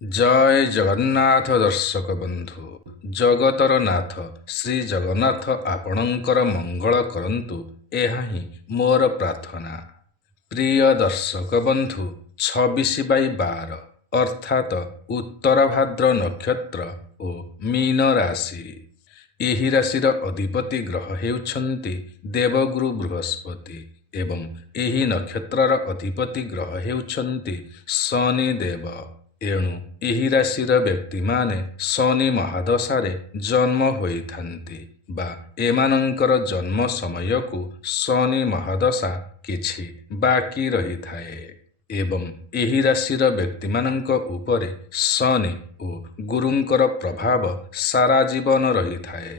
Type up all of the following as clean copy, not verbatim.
ଜୟ ଜଗନ୍ନାଥ ଦର୍ଶକ ବନ୍ଧୁ। ଜଗତର ନାଥ ଶ୍ରୀ ଜଗନ୍ନାଥ ଆପଣଙ୍କର ମଙ୍ଗଳ କରନ୍ତୁ, ଏହା ହିଁ ମୋର ପ୍ରାର୍ଥନା। ପ୍ରିୟ ଦର୍ଶକ ବନ୍ଧୁ, 26/12 ଅର୍ଥାତ ଉତ୍ତର ଭାଦ୍ର ନକ୍ଷତ୍ର ଓ ମୀନ ରାଶି। ଏହି ରାଶିର ଅଧିପତି ଗ୍ରହ ହେଉଛନ୍ତି ଦେବଗୁରୁ ବୃହସ୍ପତି ଏବଂ ଏହି ନକ୍ଷତ୍ରର ଅଧିପତି ଗ୍ରହ ହେଉଛନ୍ତି ଶନିଦେବ। ଏଣୁ ଏହି ରାଶିର ବ୍ୟକ୍ତିମାନେ ଶନି ମହାଦଶାରେ ଜନ୍ମ ହୋଇଥାନ୍ତି ବା ଏମାନଙ୍କର ଜନ୍ମ ସମୟକୁ ଶନି ମହାଦଶା କିଛି ବାକି ରହିଥାଏ ଏବଂ ଏହି ରାଶିର ବ୍ୟକ୍ତିମାନଙ୍କ ଉପରେ ଶନି ଓ ଗୁରୁଙ୍କର ପ୍ରଭାବ ସାରା ଜୀବନ ରହିଥାଏ।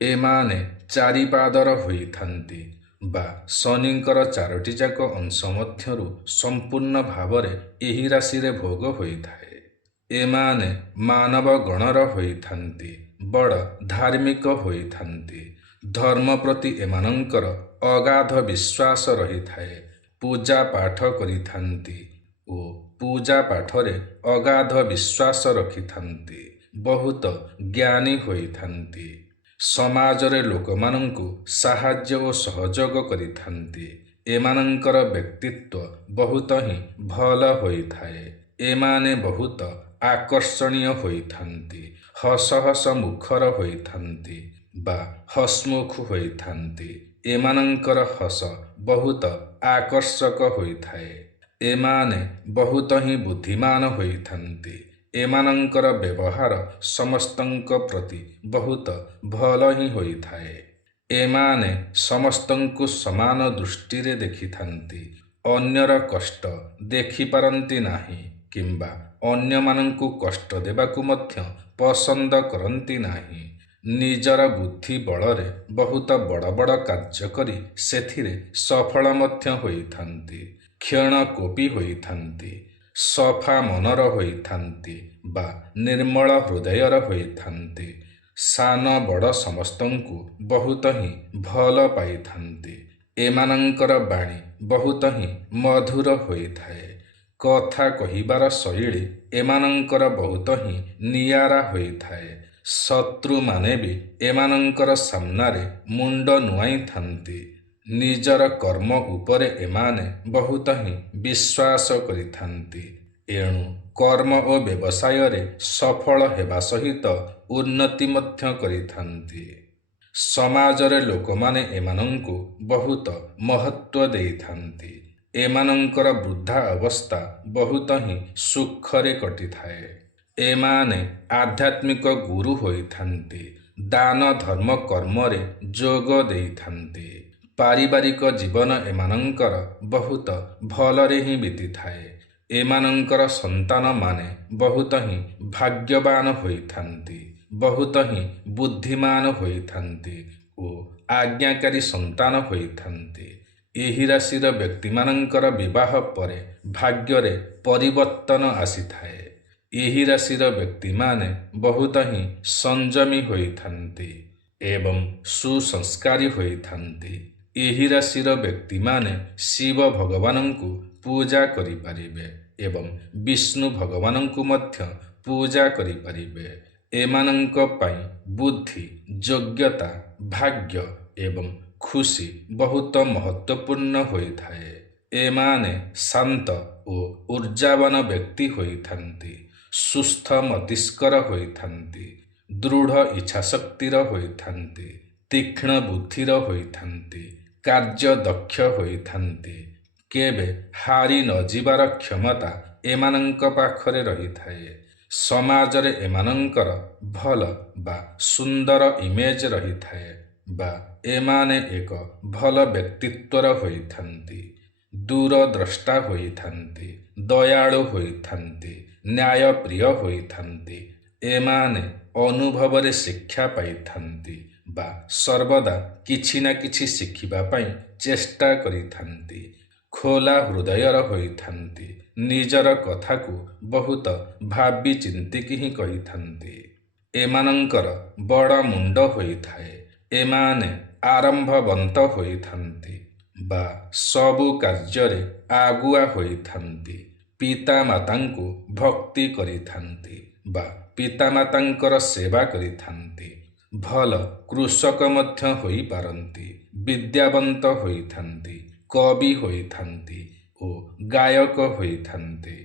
ଏମାନେ ଚାରିପାଦର ହୋଇଥାନ୍ତି ବା ଶନିଙ୍କର ଚାରୋଟି ଯାକ ଅଂଶ ମଧ୍ୟରୁ ସମ୍ପୂର୍ଣ୍ଣ ଭାବରେ ଏହି ରାଶିରେ ଭୋଗ ହୋଇଥାଏ। ଏମାନେ ମାନବ ଗଣର ହୋଇଥାନ୍ତି, ବଡ଼ ଧାର୍ମିକ ହୋଇଥାନ୍ତି। ଧର୍ମ ପ୍ରତି ଏମାନଙ୍କର ଅଗାଧ ବିଶ୍ୱାସ ରହିଥାଏ। ପୂଜା ପାଠ କରିଥାନ୍ତି ଓ ପୂଜା ପାଠରେ ଅଗାଧ ବିଶ୍ୱାସ ରଖିଥାନ୍ତି। ବହୁତ ଜ୍ଞାନୀ ହୋଇଥାନ୍ତି। ସମାଜରେ ଲୋକମାନଙ୍କୁ ସାହାଯ୍ୟ ଓ ସହଯୋଗ କରିଥାନ୍ତି। ଏମାନଙ୍କର ବ୍ୟକ୍ତିତ୍ୱ ବହୁତ ହିଁ ଭଲ ହୋଇଥାଏ। ଏମାନେ ବହୁତ ଆକର୍ଷଣୀୟ ହୋଇଥାନ୍ତି। ହସ ହସ ମୁଖର ହୋଇଥାନ୍ତି ବା ହସମୁଖ ହୋଇଥାନ୍ତି। ଏମାନଙ୍କର ହସ ବହୁତ ଆକର୍ଷକ ହୋଇଥାଏ। ଏମାନେ ବହୁତ ହିଁ ବୁଦ୍ଧିମାନ ହୋଇଥାନ୍ତି। ଏମାନଙ୍କର ବ୍ୟବହାର ସମସ୍ତଙ୍କ ପ୍ରତି ବହୁତ ଭଲ ହିଁ ହୋଇଥାଏ। ଏମାନେ ସମସ୍ତଙ୍କୁ ସମାନ ଦୃଷ୍ଟିରେ ଦେଖିଥାନ୍ତି। ଅନ୍ୟର କଷ୍ଟ ଦେଖିପାରନ୍ତି ନାହିଁ କିମ୍ବା ଅନ୍ୟମାନଙ୍କୁ କଷ୍ଟ ଦେବାକୁ ମଧ୍ୟ ପସନ୍ଦ କରନ୍ତି ନାହିଁ। ନିଜର ବୁଦ୍ଧି ବଳରେ ବହୁତ ବଡ଼ ବଡ଼ କାର୍ଯ୍ୟ କରି ସେଥିରେ ସଫଳ ମଧ୍ୟ ହୋଇଥାନ୍ତି। କ୍ଷଣକୋପୀ ହୋଇଥାନ୍ତି। ସଫା ମନର ହୋଇଥାନ୍ତି ବା ନିର୍ମଳ ହୃଦୟର ହୋଇଥାନ୍ତି। ସାନ ବଡ଼ ସମସ୍ତଙ୍କୁ ବହୁତ ହିଁ ଭଲ ପାଇଥାନ୍ତି। ଏମାନଙ୍କର ବାଣୀ ବହୁତ ହିଁ ମଧୁର ହୋଇଥାଏ। କଥା କହିବାର ଶୈଳୀ ଏମାନଙ୍କର ବହୁତ ହିଁ ନିଆରା ହୋଇଥାଏ। ଶତ୍ରୁମାନେ ବି ଏମାନଙ୍କର ସାମ୍ନାରେ ମୁଣ୍ଡ ନୁଆଇଥାନ୍ତି। ନିଜର କର୍ମ ଉପରେ ଏମାନେ ବହୁତ ହିଁ ବିଶ୍ୱାସ କରିଥାନ୍ତି। ଏଣୁ କର୍ମ ଓ ବ୍ୟବସାୟରେ ସଫଳ ହେବା ସହିତ ଉନ୍ନତି ମଧ୍ୟ କରିଥାନ୍ତି। ସମାଜରେ ଲୋକମାନେ ଏମାନଙ୍କୁ ବହୁତ ମହତ୍ତ୍ୱ ଦେଇଥାନ୍ତି। ଏମାନଙ୍କର ବୃଦ୍ଧା ଅବସ୍ଥା ବହୁତ ହିଁ ସୁଖରେ କଟିଥାଏ। ଏମାନେ ଆଧ୍ୟାତ୍ମିକ ଗୁରୁ ହୋଇଥାନ୍ତି। ଦାନ ଧର୍ମ କର୍ମରେ ଯୋଗ ଦେଇଥାନ୍ତି। ପାରିବାରିକ ଜୀବନ ଏମାନଙ୍କର ବହୁତ ଭଲରେ ହିଁ ବିତିଥାଏ। ଏମାନଙ୍କର ସନ୍ତାନମାନେ ବହୁତ ହିଁ ଭାଗ୍ୟବାନ ହୋଇଥାନ୍ତି। ବହୁତ ହିଁ ବୁଦ୍ଧିମାନ ହୋଇଥାନ୍ତି ଓ ଆଜ୍ଞାକାରୀ ସନ୍ତାନ ହୋଇଥାନ୍ତି। ଏହି ରାଶିର ବ୍ୟକ୍ତିମାନଙ୍କର ବିବାହ ପରେ ଭାଗ୍ୟରେ ପରିବର୍ତ୍ତନ ଆସିଥାଏ। ଏହି ରାଶିର ବ୍ୟକ୍ତିମାନେ ବହୁତ ହିଁ ସଂଯମୀ ହୋଇଥାନ୍ତି ଏବଂ ସୁସଂସ୍କାରୀ ହୋଇଥାନ୍ତି। ଏହି ରାଶିର ବ୍ୟକ୍ତିମାନେ ଶିବ ଭଗବାନଙ୍କୁ ପୂଜା କରିପାରିବେ ଏବଂ ବିଷ୍ଣୁ ଭଗବାନଙ୍କୁ ମଧ୍ୟ ପୂଜା କରିପାରିବେ। ଏମାନଙ୍କ ପାଇଁ ବୁଦ୍ଧି, ଯୋଗ୍ୟତା, ଭାଗ୍ୟ ଏବଂ ଖୁସି ବହୁତ ମହତ୍ତ୍ୱପୂର୍ଣ୍ଣ ହୋଇଥାଏ। ଏମାନେ ଶାନ୍ତ ଓ ଉର୍ଜାବାନ ବ୍ୟକ୍ତି ହୋଇଥାନ୍ତି। ସୁସ୍ଥ ମସ୍ତିଷ୍କର ହୋଇଥାନ୍ତି। ଦୃଢ଼ ଇଚ୍ଛାଶକ୍ତିର ହୋଇଥାନ୍ତି। ତୀକ୍ଷ୍ଣ ବୁଦ୍ଧିର ହୋଇଥାନ୍ତି। କାର୍ଯ୍ୟଦକ୍ଷ ହୋଇଥାନ୍ତି। କେବେ ହାରି ନ ଯିବାର କ୍ଷମତା ଏମାନଙ୍କ ପାଖରେ ରହିଥାଏ। ସମାଜରେ ଏମାନଙ୍କର ଭଲ ବା ସୁନ୍ଦର ଇମେଜ ରହିଥାଏ ବା ଏମାନେ ଏକ ଭଲ ବ୍ୟକ୍ତିତ୍ୱର ହୋଇଥାନ୍ତି। ଦୂରଦ୍ରଷ୍ଟା ହୋଇଥାନ୍ତି। ଦୟାଳୁ ହୋଇଥାନ୍ତି। ନ୍ୟାୟପ୍ରିୟ ହୋଇଥାନ୍ତି। ଏମାନେ ଅନୁଭବରେ ଶିକ୍ଷା ପାଇଥାନ୍ତି ବା ସର୍ବଦା କିଛି ନା କିଛି ଶିଖିବା ପାଇଁ ଚେଷ୍ଟା କରିଥାନ୍ତି। ଖୋଲା ହୃଦୟର ହୋଇଥାନ୍ତି। ନିଜର କଥାକୁ ବହୁତ ଭାବି ଚିନ୍ତିକି ହିଁ କହିଥାନ୍ତି। ଏମାନଙ୍କର ବଡ଼ ମୁଣ୍ଡ ହୋଇଥାଏ। ଏମାନେ ଆରମ୍ଭବନ୍ତ ହୋଇଥାନ୍ତି ବା ସବୁ କାର୍ଯ୍ୟରେ ଆଗୁଆ ହୋଇଥାନ୍ତି। ପିତାମାତାଙ୍କୁ ଭକ୍ତି କରିଥାନ୍ତି ବା ପିତାମାତାଙ୍କର ସେବା କରିଥାନ୍ତି। ଭଲ କୃଷକ ମଧ୍ୟ ହୋଇପାରନ୍ତି, ବିଦ୍ୟାବନ୍ତ ହୋଇଥାନ୍ତି, କବି ହୋଇଥାନ୍ତି ଓ ଗାୟକ ହୋଇଥାନ୍ତି।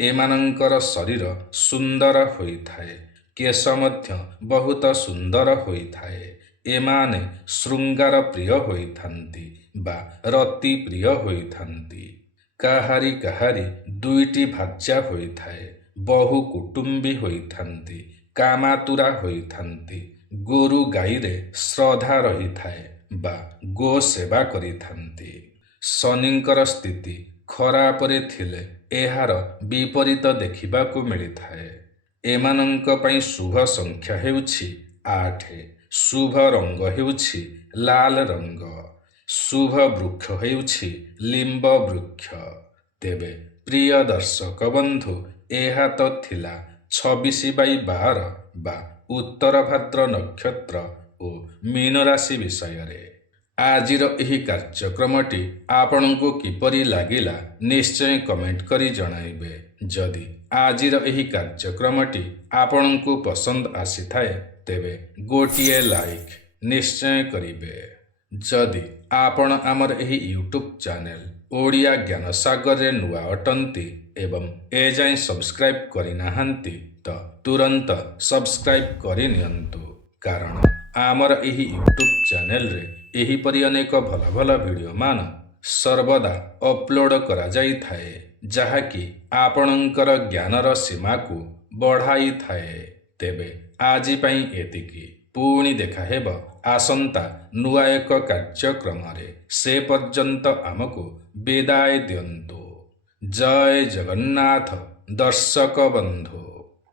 ଏମାନଙ୍କର ଶରୀର ସୁନ୍ଦର ହୋଇଥାଏ, କେଶ ମଧ୍ୟ ବହୁତ ସୁନ୍ଦର ହୋଇଥାଏ। ଏମାନେ ଶୃଙ୍ଗାର ପ୍ରିୟ ହୋଇଥାନ୍ତି ବା ରତି ପ୍ରିୟ ହୋଇଥାନ୍ତି। କାହାରି କାହାରି ଦୁଇଟି ଭାର୍ଯ୍ୟା ହୋଇଥାଏ, ବହୁ କୁଟୁମ୍ବୀ ହୋଇଥାନ୍ତି, କାମାତୁରା ହୋଇଥାନ୍ତି, ଗୋରୁ ଗାଈରେ ଶ୍ରଦ୍ଧା ରହିଥାଏ ବା ଗୋ ସେବା କରିଥାନ୍ତି। ଶନିଙ୍କର ସ୍ଥିତି ଖରାପରେ ଥିଲେ ଏହାର ବିପରୀତ ଦେଖିବାକୁ ମିଳିଥାଏ। ଏମାନଙ୍କ ପାଇଁ ଶୁଭ ସଂଖ୍ୟା ହେଉଛି 8, ଶୁଭ ରଙ୍ଗ ହେଉଛି ଲାଲ ରଙ୍ଗ, ଶୁଭ ବୃକ୍ଷ ହେଉଛି ଲିମ୍ବ ବୃକ୍ଷ। ତେବେ ପ୍ରିୟ ଦର୍ଶକ ବନ୍ଧୁ, ଏହା ତ ଥିଲା 26/12 ବା ଉତ୍ତର ଭାଦ୍ର ନକ୍ଷତ୍ର ଓ ମୀନ ରାଶି ବିଷୟରେ। ଆଜିର ଏହି କାର୍ଯ୍ୟକ୍ରମଟି ଆପଣଙ୍କୁ କିପରି ଲାଗିଲା ନିଶ୍ଚୟ କମେଣ୍ଟ କରି ଜଣାଇବେ। ଯଦି ଆଜିର ଏହି କାର୍ଯ୍ୟକ୍ରମଟି ଆପଣଙ୍କୁ ପସନ୍ଦ ଆସିଥାଏ ତେବେ ଗୋଟିଏ ଲାଇକ୍ ନିଶ୍ଚୟ କରିବେ। ଯଦି ଆପଣ ଆମର ଏହି ୟୁଟ୍ୟୁବ୍ ଚ୍ୟାନେଲ ଓଡ଼ିଆ ଜ୍ଞାନ ସାଗରରେ ନୂଆ ଅଟନ୍ତି ଏବଂ ଏଯାଏଁ ସବସ୍କ୍ରାଇବ୍ କରିନାହାନ୍ତି ତ ତୁରନ୍ତ ସବସ୍କ୍ରାଇବ୍ କରିନିଅନ୍ତୁ, କାରଣ ଆମର ଏହି ୟୁଟ୍ୟୁବ୍ ଚ୍ୟାନେଲରେ ଏହିପରି ଅନେକ ଭଲ ଭଲ ଭିଡ଼ିଓମାନ ସର୍ବଦା ଅପଲୋଡ଼ କରାଯାଇଥାଏ, ଯାହାକି ଆପଣଙ୍କର ଜ୍ଞାନର ସୀମାକୁ ବଢ଼ାଇଥାଏ। ତେବେ ଆଜି ପାଇଁ ଏତିକି। ପୁଣି ଦେଖା ହେବ ଆସନ୍ତା ନୂଆ ଏକ କାର୍ଯ୍ୟକ୍ରମରେ। ସେ ପର୍ଯ୍ୟନ୍ତ ଆମକୁ ବିଦାୟ ଦିଅନ୍ତୁ। ଜୟ ଜଗନ୍ନାଥ ଦର୍ଶକ ବନ୍ଧୁ।